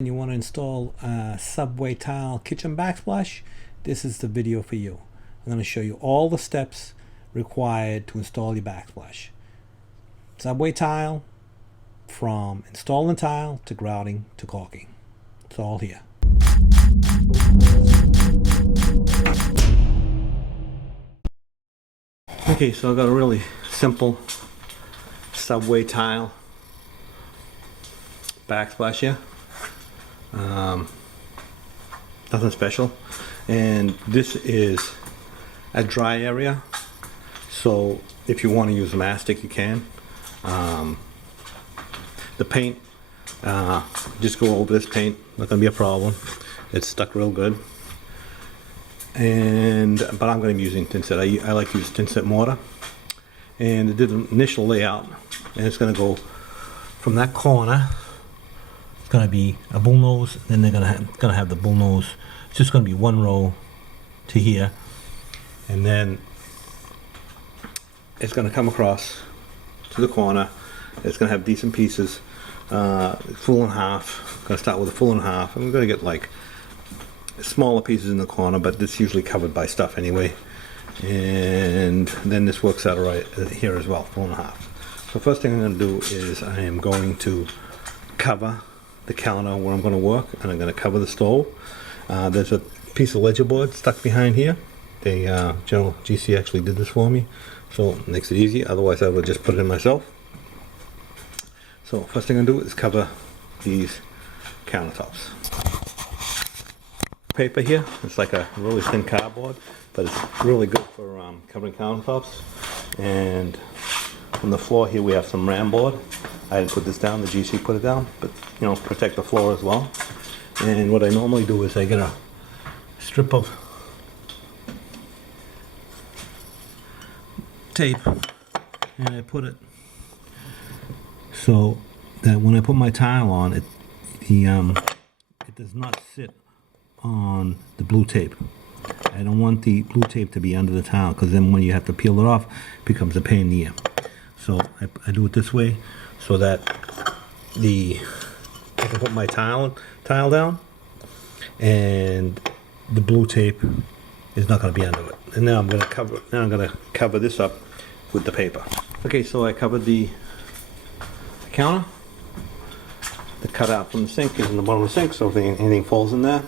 You want to install a Subway tile kitchen backsplash, this is the video for you. I'm going to show you all the steps required to install your backsplash. Subway tile, from installing tile to grouting to caulking. It's all here. Okay, so I've got a really simple Subway tile backsplash here. Nothing special, and this is a dry area, so if you want to use mastic you can. The paint, just go over this paint, not gonna be a problem. It's stuck real good. But I'm going to be using thinset. I like to use thinset mortar, and it did the initial layout, and it's going to go from that corner. It's going to be a bullnose, then they're going to have the bullnose. It's just going to be one row to here, and then it's going to come across to the corner. It's going to have decent pieces, full and half. I'm going to start with a full and half. I'm going to get like smaller pieces in the corner, but it's usually covered by stuff anyway. And then this works out right here as well, full and half. So first thing I'm going to do is I am going to cover the counter where I'm going to work, and I'm going to cover the stove. There's a piece of ledger board stuck behind here. General GC actually did this for me, so it makes it easy. Otherwise I would just put it in myself. So first thing I'm going to do is cover these countertops. Paper here, it's like a really thin cardboard, but it's really good for covering countertops. And on the floor here we have some ram board. I didn't put this down, the GC put it down, but you know, protect the floor as well. And what I normally do is I get a strip of tape and I put it so that when I put my tile on it, it does not sit on the blue tape. I don't want the blue tape to be under the tile, because then when you have to peel it off, it becomes a pain in the ear. So I do it this way so that I can put my tile down and the blue tape is not going to be under it. And now I'm going to cover this up with the paper. Okay, so I covered the counter. The cutout from the sink is in the bottom of the sink, so if anything falls in there,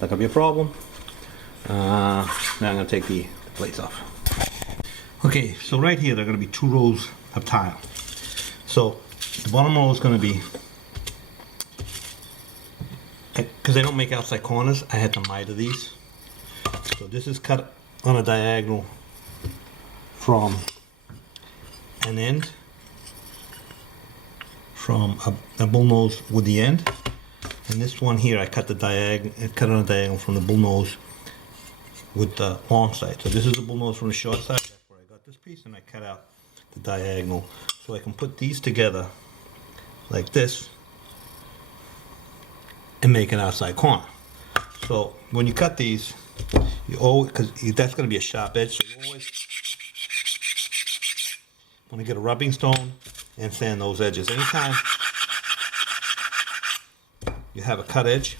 not gonna be a problem. Now I'm gonna take the plates off. Okay, so right here there are gonna be two rows of tile. So the bottom row is gonna be, because I don't make outside corners, I had to miter these. So this is cut on a diagonal from an end, from a bullnose with the end. And this one here, I cut on a diagonal from the bullnose with the long side. So this is the bullnose from the short side. That's where I got this piece, and I cut out the diagonal so I can put these together like this and make an outside corner. So when you cut these, you always, because that's going to be a sharp edge, so you always want to get a rubbing stone and sand those edges. Anytime you have a cut edge,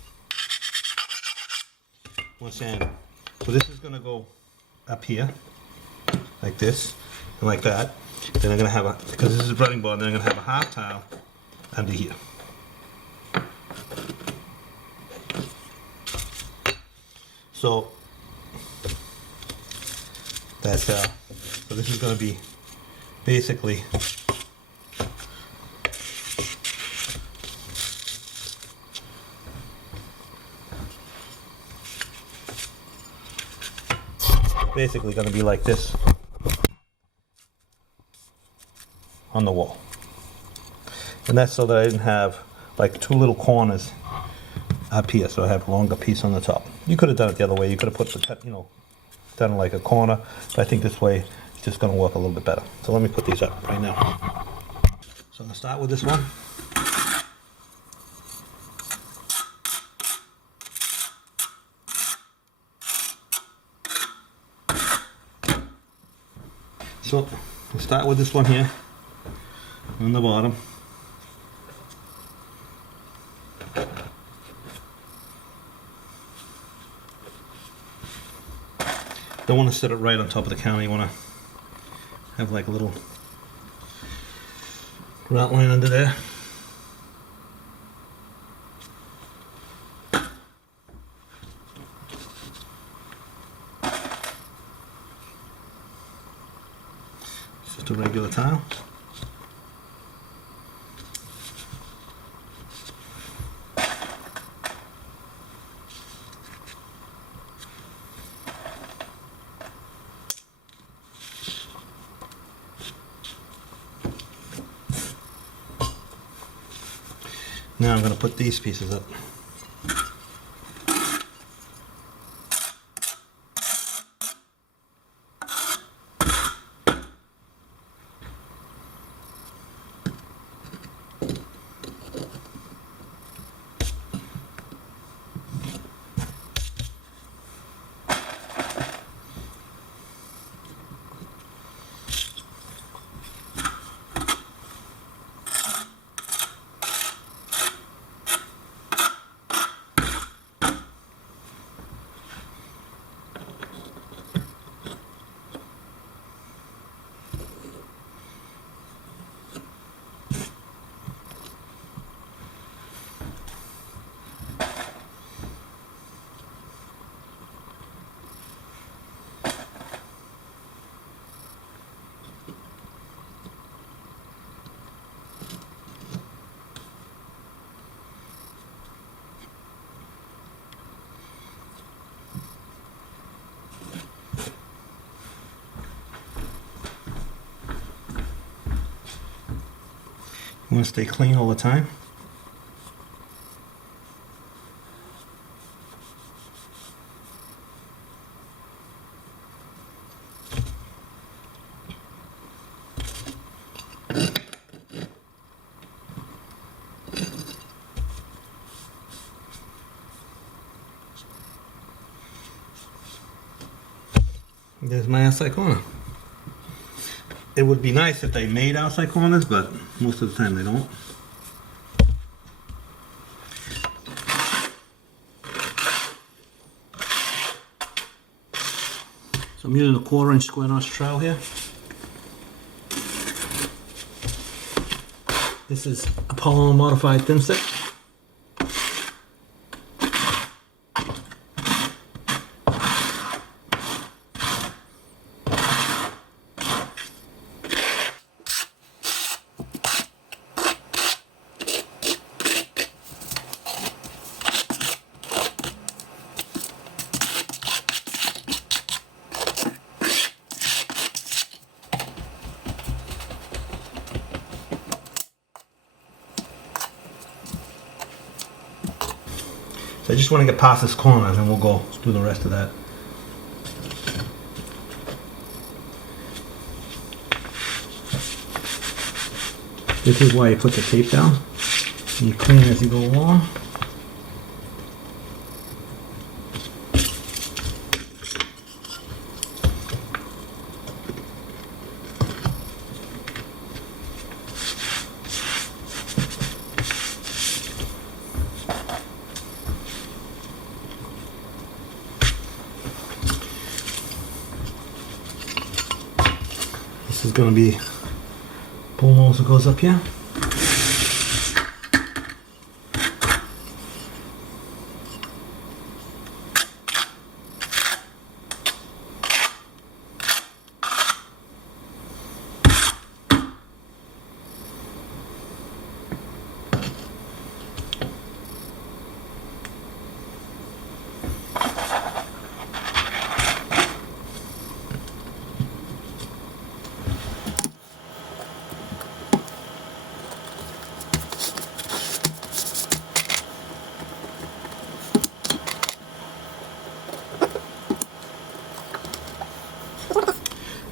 one sand. So this is going to go up here like this and like that. Then I'm going to have because this is running board, then I'm going to have a half tile under here. So that's so this is going to be basically going to be like this on the wall. And that's so that I didn't have like two little corners up here, so I have a longer piece on the top. You could have done it the other way. You could have put the cut, done like a corner, but I think this way it's just going to work a little bit better. So let me put these up right now. So I'm going to start with this one. So we'll start with this one here on the bottom. Don't want to set it right on top of the counter. You want to have like a little grout line under there. It's just a regular tile. Now I'm going to put these pieces up. You want to stay clean all the time. There's my outside corner. It would be nice if they made outside corners, but most of the time they don't. So I'm using a 1/4-inch square notch trowel here. This is a Apollo modified thin stick. So I just want to get past this corner and then we'll go do the rest of that. This is why you put the tape down. And you clean as you go along. This is going to be bull nose that goes up here.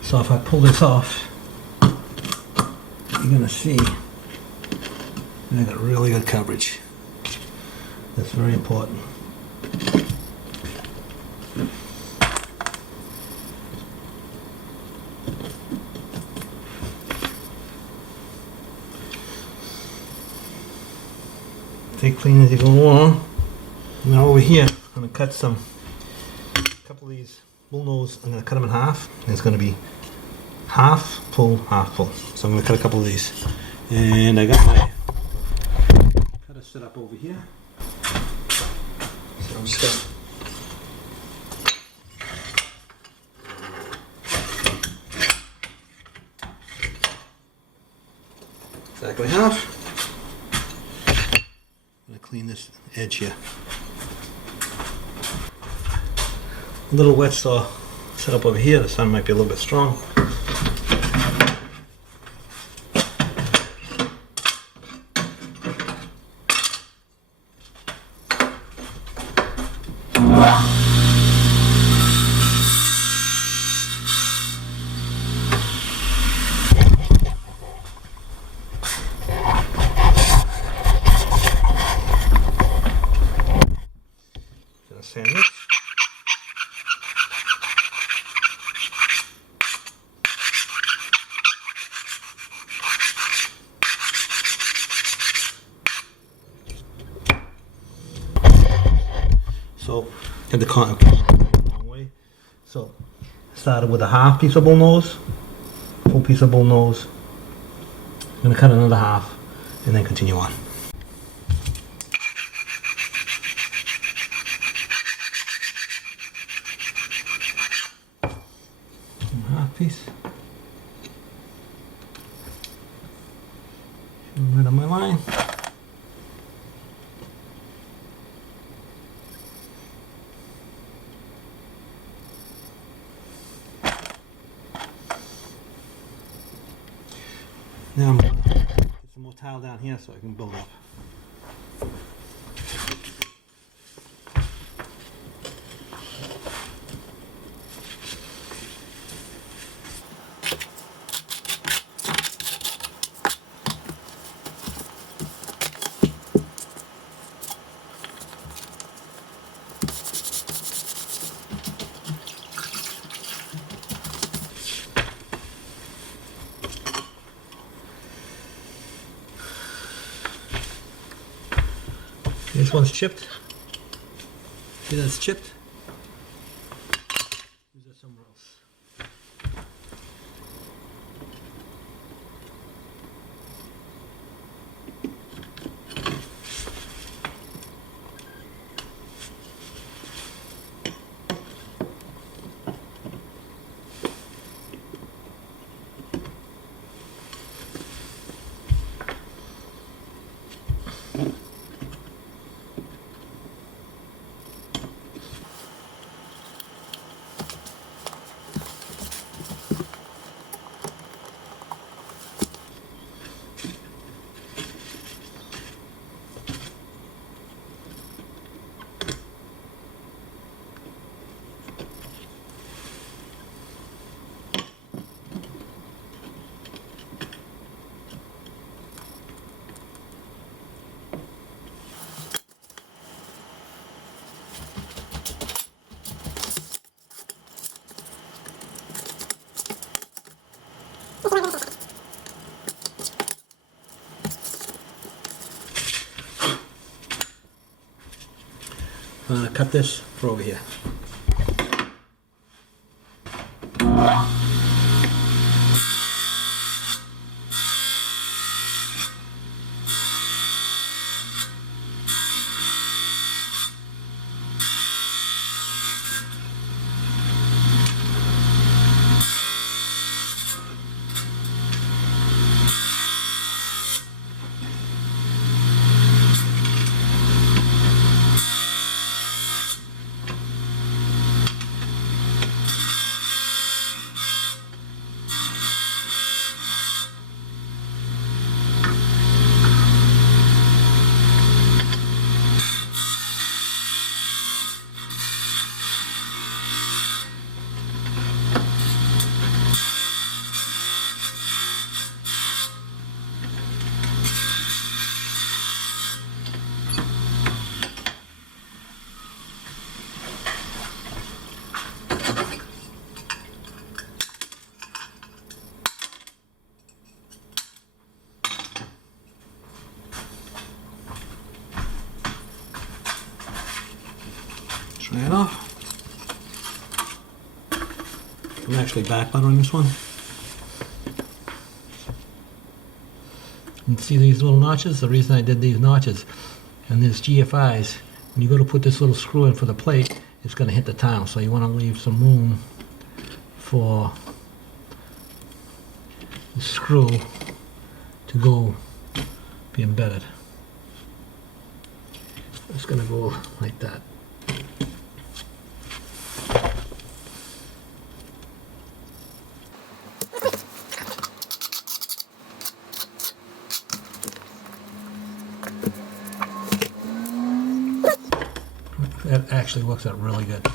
So if I pull this off, you're going to see I got really good coverage. That's very important. Stay clean as you go along. Now over here, I'm going to cut a couple of these bull nose, I'm going to cut them in half. And it's going to be half full, half full. So I'm going to cut a couple of these. And I got my cutter set up over here. So I'm just going to exactly half. I'm going to clean this edge here. A little wet saw set up over here. The sun might be a little bit strong. Gonna sandwich. So, had the long way. So, started with a half piece of bull nose, full piece of bull nose. I'm gonna cut another half, and then continue on. Half piece. Right on my line. Now I'm going to get some more tile down here so I can build up. This one's chipped. See that's chipped? Use that somewhere else. I'm going to cut this for over here. Try it off. I'm actually back buttering this one. And see these little notches? The reason I did these notches and these GFIs, when you go to put this little screw in for the plate, it's going to hit the tile. So you want to leave some room for the screw to go be embedded. It's going to go like that. That actually works out really good.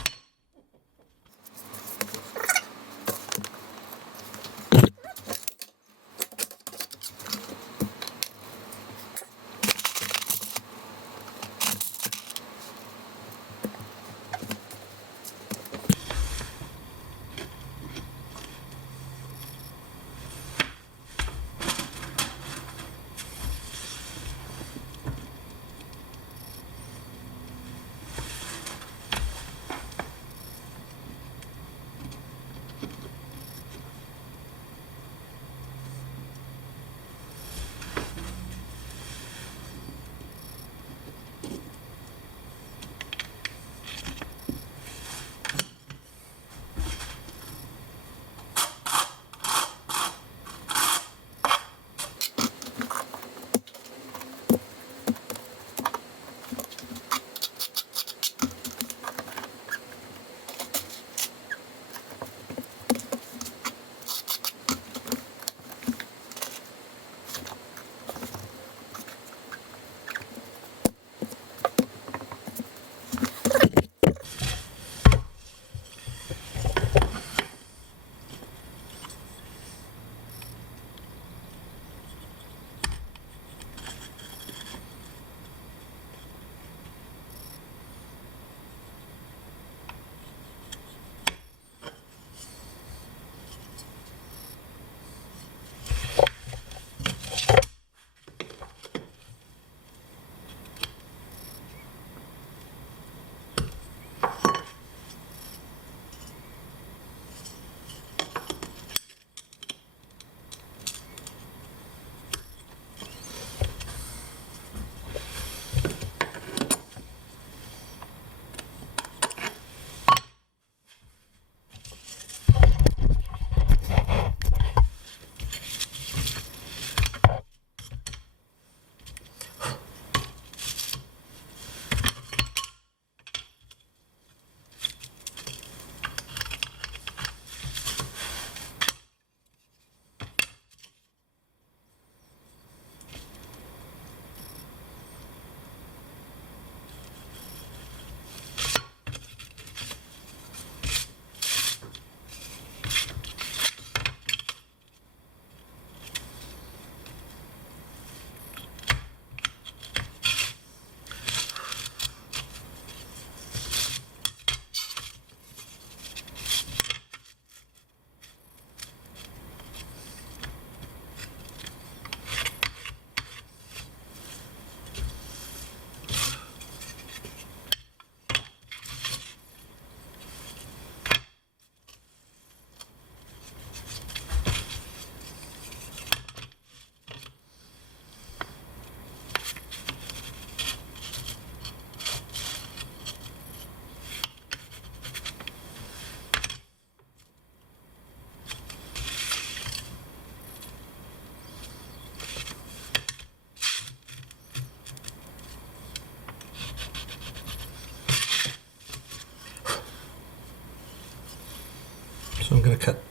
So I'm going to cut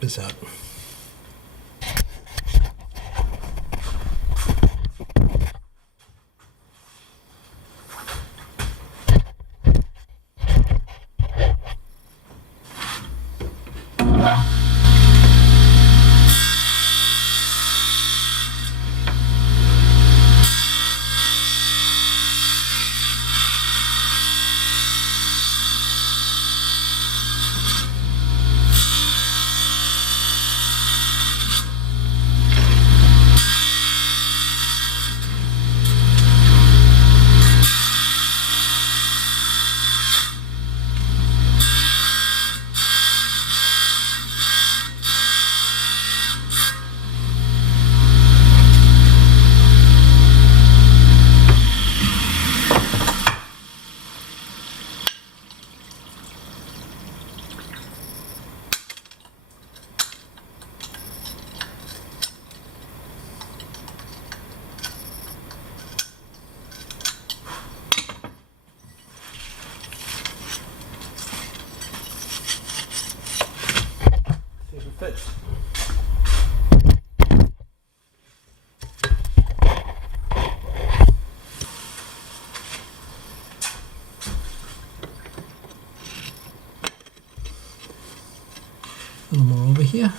this out. little more over here.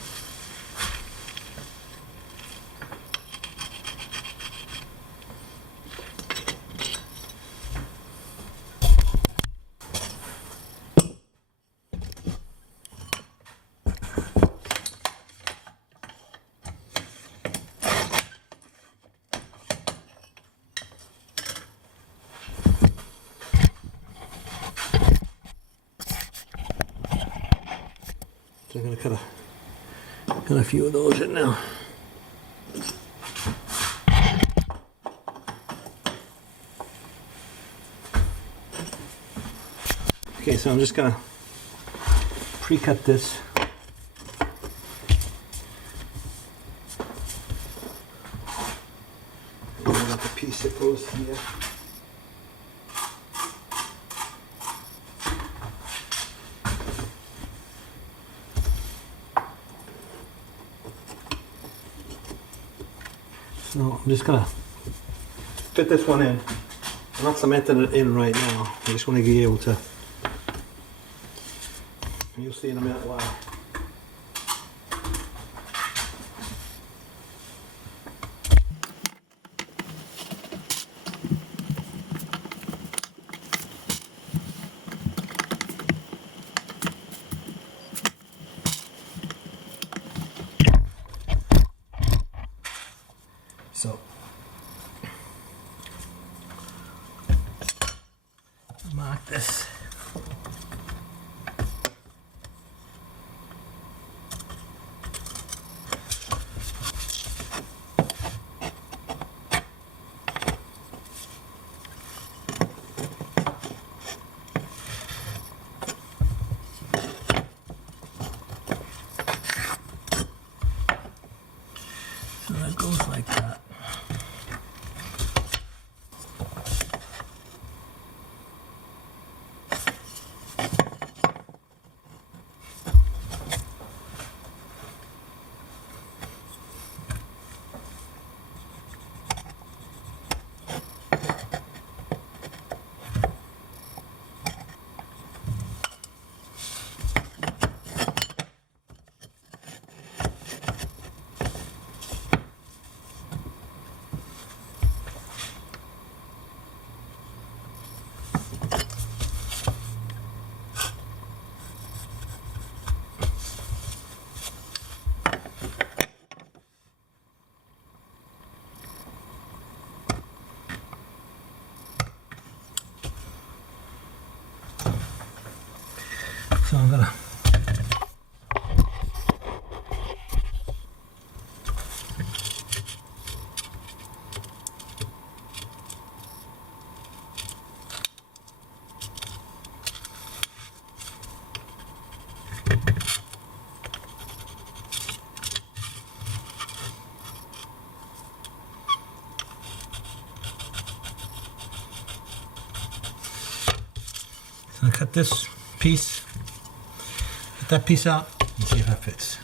So I'm gonna cut a few of those in now. Okay, so I'm just gonna pre-cut this. And I got the piece that goes here. So I'm just gonna fit this one in. I'm not cementing it in right now. I just want to be able to. You'll see in a minute why. So, mark this. So that goes like that. So I'm gonna cut this piece, cut that piece out, and see if that fits.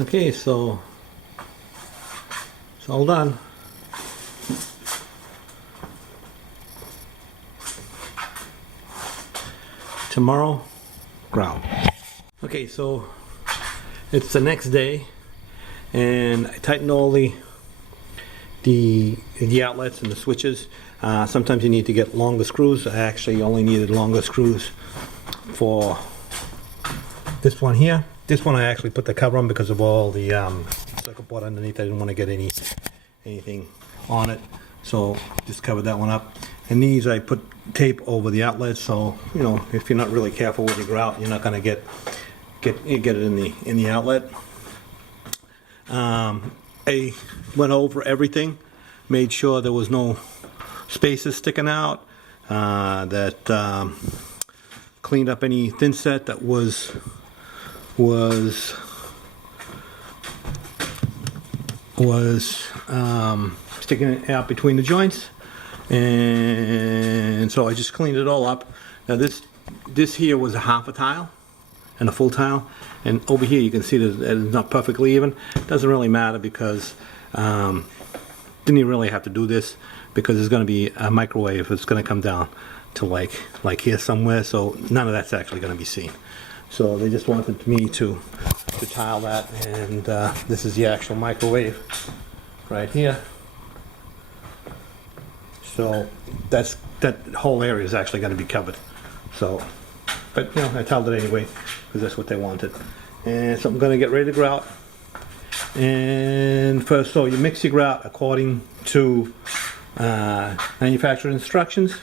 Okay, so it's all done. Tomorrow, grout. Okay, so it's the next day, and I tightened all the outlets and the switches. Sometimes you need to get longer screws. I actually only needed longer screws for this one here. This one I actually put the cover on because of all the circuit board underneath. I didn't want to get anything on it, so just covered that one up. And these I put tape over the outlets, so you know, if you're not really careful with your grout, you're not going to get it in the outlet. I went over everything, made sure there was no spaces sticking out, that cleaned up any thin set that was sticking out between the joints, and so I just cleaned it all up. Now this here was a half a tile and a full tile, and over here you can see that it's not perfectly even. Doesn't really matter because didn't even really have to do this because there's going to be a microwave. It's going to come down to like here somewhere, so none of that's actually going to be seen. So they just wanted me to tile that, and this is the actual microwave right here. So that whole area is actually going to be covered. So, but you know, I tiled it anyway because that's what they wanted. And so I'm going to get ready to grout. And first, so you mix your grout according to manufacturer instructions.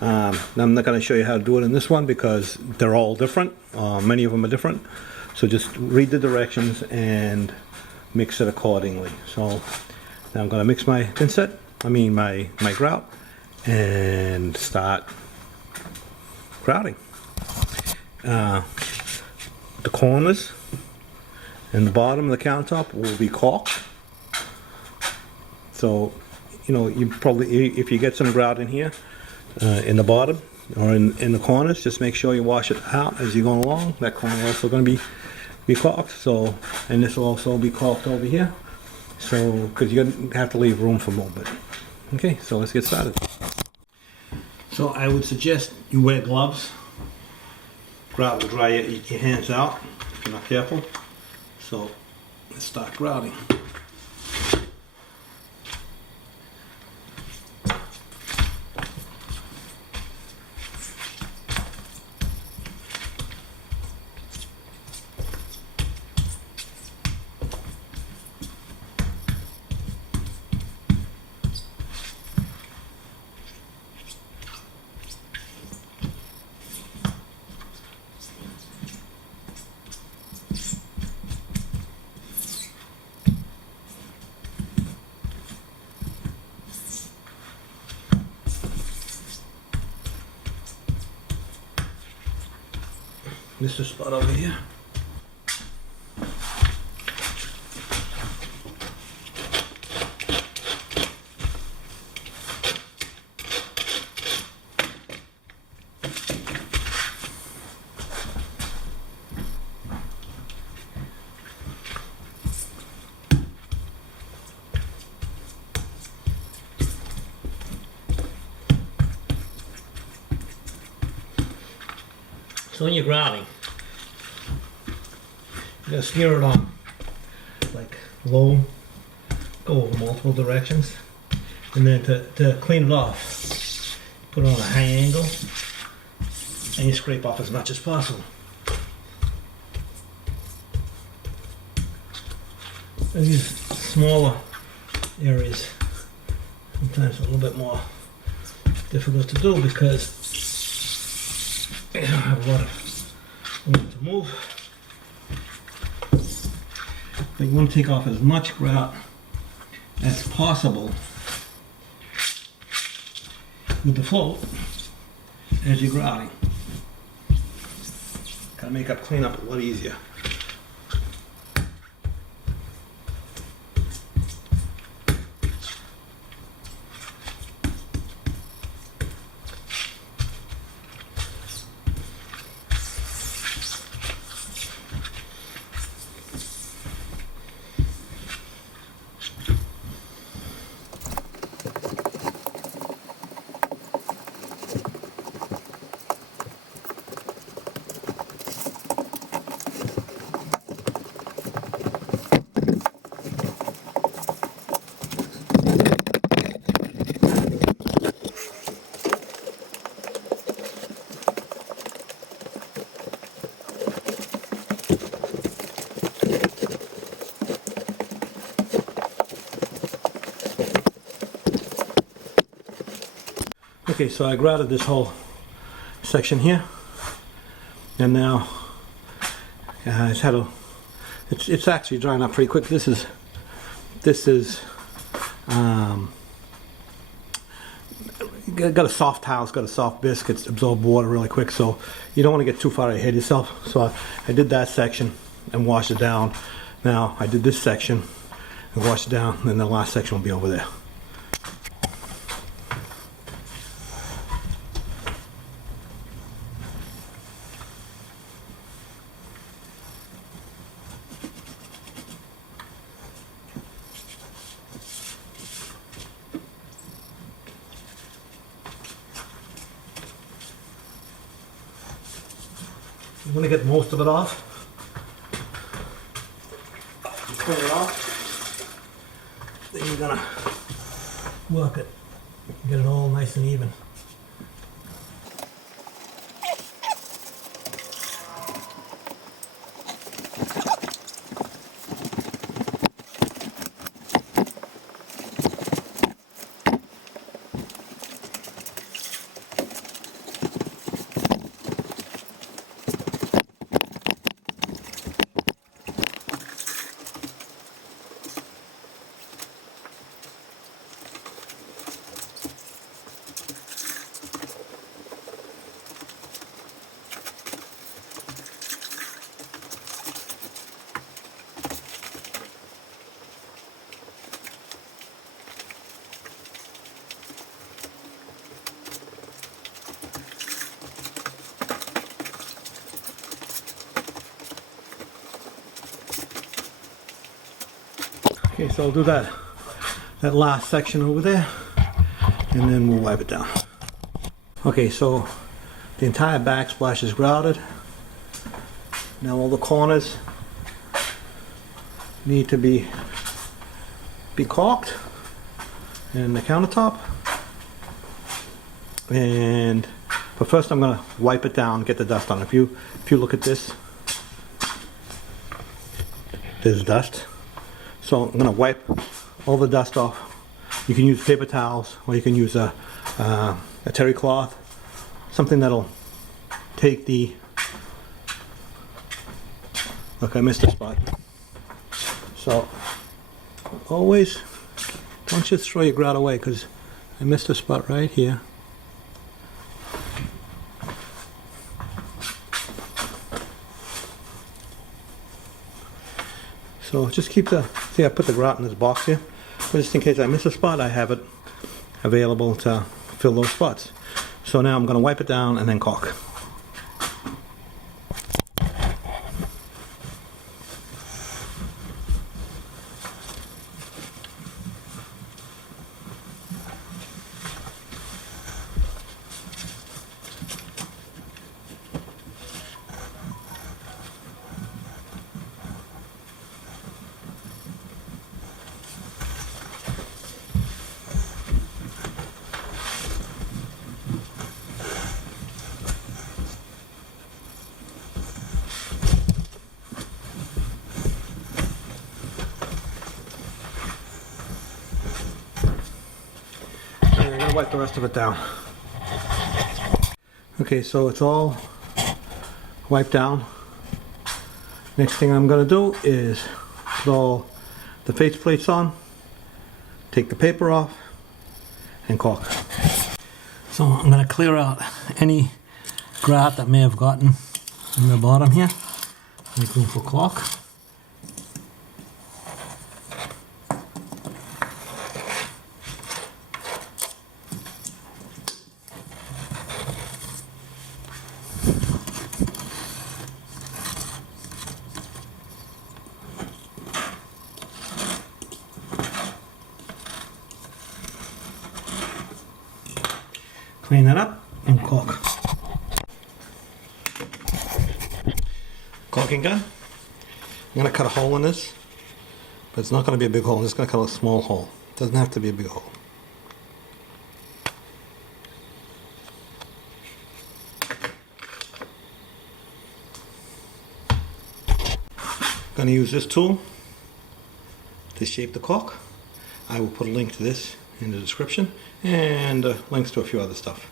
I'm not going to show you how to do it in this one because they're all different. Many of them are different. So just read the directions and mix it accordingly. So now I'm going to mix my thin set, my grout, and start grouting. The corners and the bottom of the countertop will be caulked. So, you know, you probably, if you get some grout in here, in the bottom or in the corners, just make sure you wash it out as you're going along. That corner also going to be caulked. So, and this will also be caulked over here. So, because you're going to have to leave room for movement. Okay, so let's get started. So I would suggest you wear gloves. Grout will dry your hands out if you're not careful. So let's start grouting. This is spot over here. So when you're grouting, you gotta steer it on like low, go over multiple directions, and then to clean it off, put it on a high angle, and you scrape off as much as possible. And these smaller areas sometimes a little bit more difficult to do because you don't have a lot of room to move. But you want to take off as much grout as possible with the float as you're grouting. Gotta make cleanup a lot easier. Okay, so I grouted this whole section here, and now it's actually drying up pretty quick. This is got a soft towel, it's got a soft bisque, it's absorbed water really quick, so you don't want to get too far ahead of yourself. So I did that section and washed it down. Now I did this section and washed it down, and then the last section will be over there. You want to get most of it off. Clean it off. Then you're gonna work it, get it all nice and even. Okay, so I'll do that last section over there, and then we'll wipe it down. Okay, so the entire backsplash is grouted. Now all the corners need to be caulked, and the countertop. But first I'm gonna wipe it down, get the dust on. If you look at this, there's dust. So I'm gonna wipe all the dust off. You can use paper towels, or you can use a terry cloth, something that'll take the. Look, I missed a spot. So always don't just throw your grout away, because I missed a spot right here. So just keep see, I put the grout in this box here, but just in case I miss a spot, I have it available to fill those spots. So now I'm going to wipe it down and then caulk. I'm going to wipe the rest of it down. Okay, so it's all wiped down. Next thing I'm going to do is put all the face plates on, take the paper off, and caulk. So I'm going to clear out any grout that may have gotten in the bottom here. Make room for caulk. Clean that up and caulk. Caulking gun. I'm going to cut a hole in this, but it's not going to be a big hole. I'm just going to cut a small hole. It doesn't have to be a big hole. I'm going to use this tool to shape the caulk. I will put a link to this in the description, and links to a few other stuff,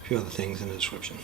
a few other things in the description.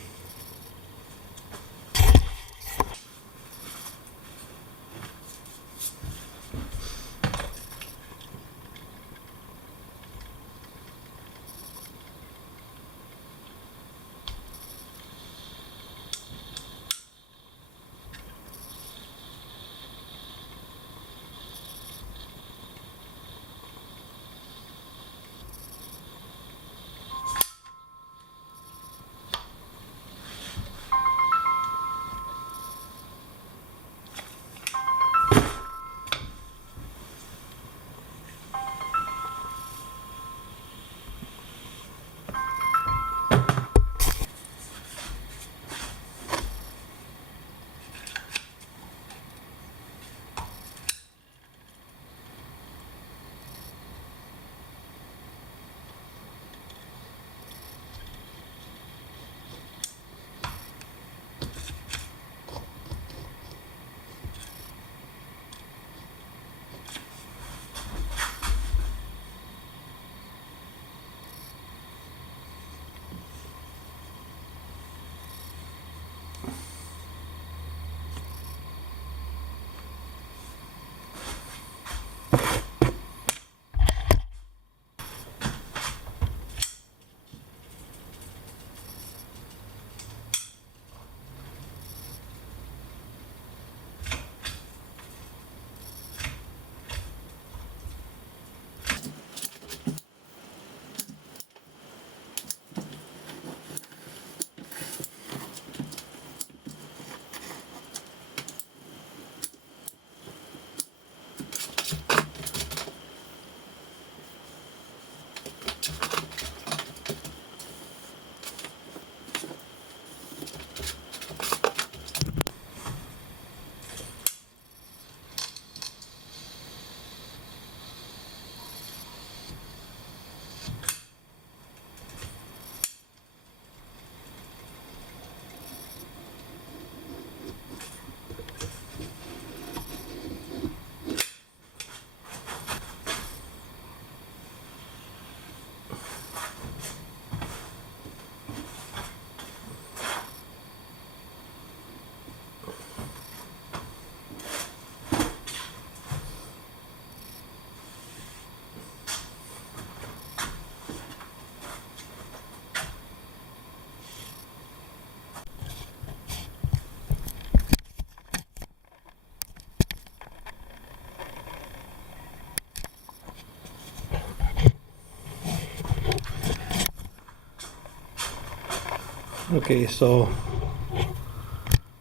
Okay, so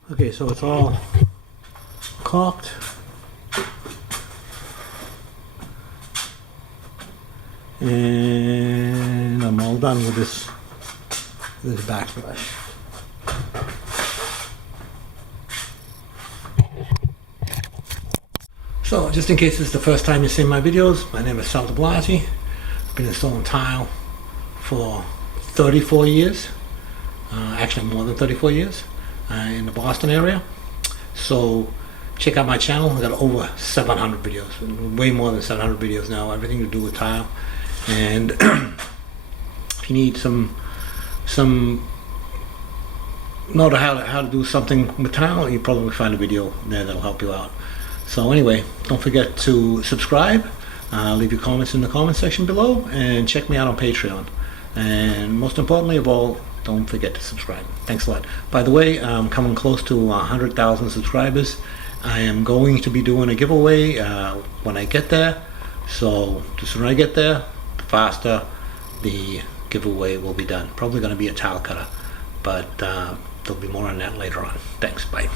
it's all caulked. And I'm all done with this backwash. So, just in case this is the first time you're seeing my videos, my name is Sal de Blasi. I've been installing tile for 34 years, actually more than 34 years, in the Boston area. So, check out my channel. I've got over 700 videos, way more than 700 videos now, everything to do with tile. And if you need some know how to do something with tile, you probably find a video there that'll help you out. So anyway, don't forget to subscribe, leave your comments in the comment section below, and check me out on Patreon. And most importantly of all, don't forget to subscribe. Thanks a lot. By the way, I'm coming close to 100,000 subscribers. I am going to be doing a giveaway when I get there. So the sooner I get there, the faster the giveaway will be done. Probably going to be a tile cutter, but there'll be more on that later on. Thanks. Bye.